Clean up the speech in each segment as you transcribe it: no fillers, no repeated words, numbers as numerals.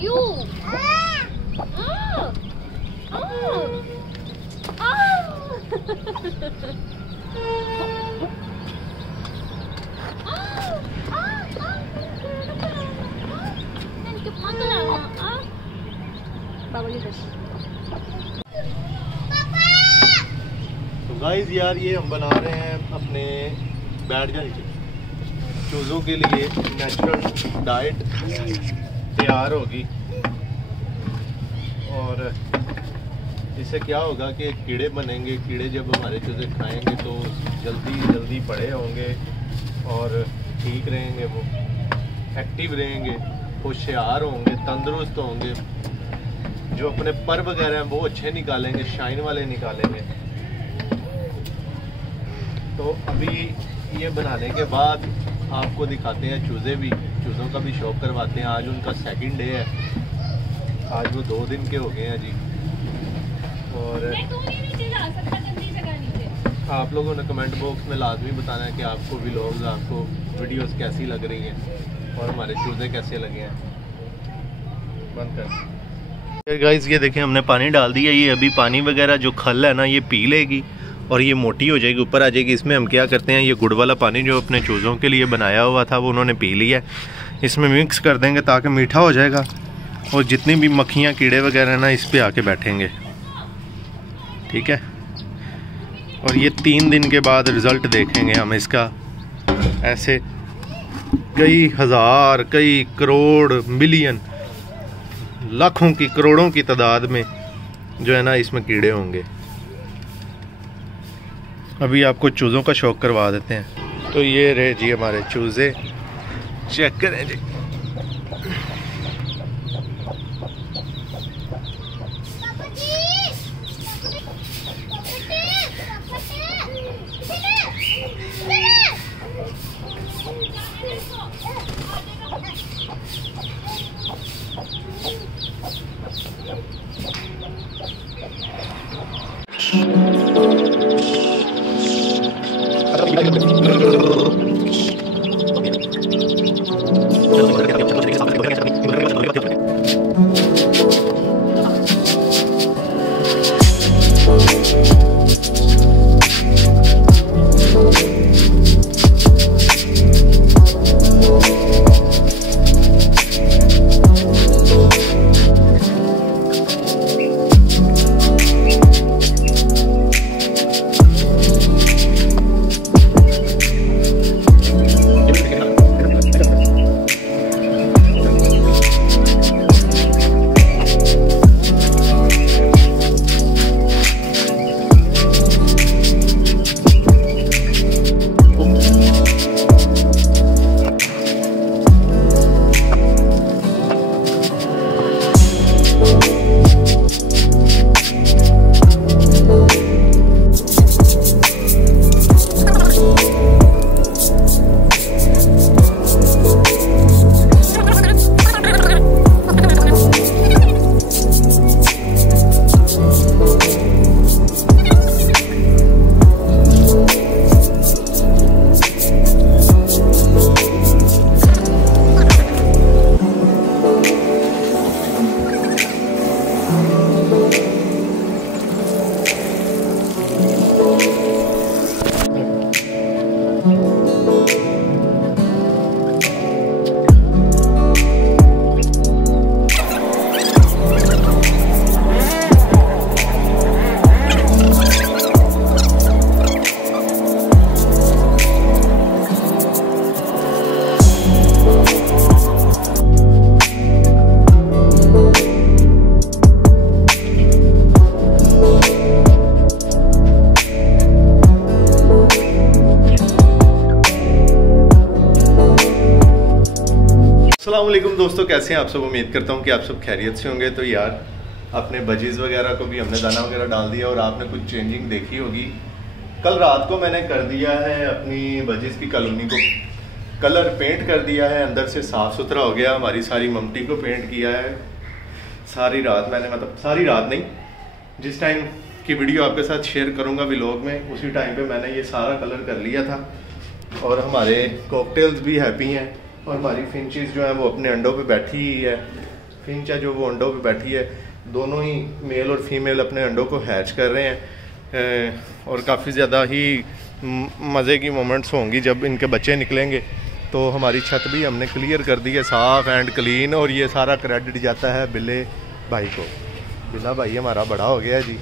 You. तो guys यार ये हम बना रहे हैं अपने बैठ जा नीचे चूज़ों के लिए नेचुरल डाइट तैयार होगी। और इससे क्या होगा कि कीड़े बनेंगे। कीड़े जब हमारे चूज़े खाएंगे तो जल्दी बड़े होंगे और ठीक रहेंगे, वो एक्टिव रहेंगे, होशियार होंगे, तंदुरुस्त होंगे। जो अपने पर वगैरह हैं वो अच्छे निकालेंगे, शाइन वाले निकालेंगे। तो अभी ये बनाने के बाद आपको दिखाते हैं चूज़े भी, चूज़ों का भी शौक करवाते हैं। आज उनका सेकंड डे है, आज वो 2 दिन के हो गए हैं जी। और आप लोगों ने कमेंट बॉक्स में लाजमी बताना है कि आपको व्लॉग्स, आपको वीडियोस कैसी लग रही हैं और हमारे चूज़े कैसे लगे हैं। बंद कर गाइस, ये देखें हमने पानी डाल दिया। ये अभी पानी वगैरह जो खल है ना ये पी लेगी और ये मोटी हो जाएगी, ऊपर आ जाएगी। इसमें हम क्या करते हैं, ये गुड़ वाला पानी जो अपने चूज़ों के लिए बनाया हुआ था वो उन्होंने पी लिया है, इसमें मिक्स कर देंगे ताकि मीठा हो जाएगा और जितनी भी मक्खियाँ कीड़े वगैरह ना इस पे आके बैठेंगे। ठीक है, और ये 3 दिन के बाद रिज़ल्ट देखेंगे हम इसका। ऐसे कई हज़ार, कई करोड़, मिलियन, लाखों की, करोड़ों की तादाद में जो है ना इसमें कीड़े होंगे। अभी आपको चूज़ों का शौक करवा देते हैं। तो ये रहे जी हमारे चूज़े, चेक करें जी। अस्सलाम वालेकुम दोस्तों, कैसे हैं आप सब। उम्मीद करता हूं कि आप सब खैरियत से होंगे। तो यार अपने बजीज़ वगैरह को भी हमने दाना वगैरह डाल दिया और आपने कुछ चेंजिंग देखी होगी। कल रात को मैंने कर दिया है अपनी बजीज़ की कॉलोनी को कलर पेंट कर दिया है, अंदर से साफ़ सुथरा हो गया। हमारी सारी ममटी को पेंट किया है। सारी रात मैंने, मतलब सारी रात नहीं, जिस टाइम की वीडियो आपके साथ शेयर करूँगा व्लॉग में, उसी टाइम पे मैंने ये सारा कलर कर लिया था। और हमारे कॉकटेल्स भी हैप्पी हैं और हमारी फिंचेस जो है वो अपने अंडों पे बैठी ही है। फिंच है जो वो अंडों पे बैठी है, दोनों ही मेल और फीमेल अपने अंडों को हैच कर रहे हैं। और काफ़ी ज़्यादा ही मज़े की मोमेंट्स होंगी जब इनके बच्चे निकलेंगे। तो हमारी छत भी हमने क्लियर कर दी है, साफ़ एंड क्लीन। और ये सारा क्रेडिट जाता है बिल्ले भाई को। बिल्ला भाई हमारा बड़ा हो गया है जी,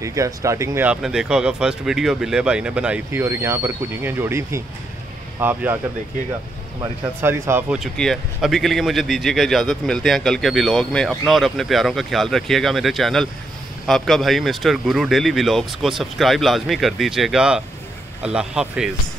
ठीक है। स्टार्टिंग में आपने देखा होगा फर्स्ट वीडियो बिल्ले भाई ने बनाई थी और यहाँ पर कुंजियाँ जोड़ी थी, आप जाकर देखिएगा। हमारी छत सारी साफ़ हो चुकी है। अभी के लिए मुझे दीजिएगा इजाज़त, मिलते हैं कल के व्लॉग में। अपना और अपने प्यारों का ख्याल रखिएगा। मेरे चैनल आपका भाई मिस्टर गुरु डेली व्लॉग्स को सब्सक्राइब लाजमी कर दीजिएगा। अल्लाह हाफिज़।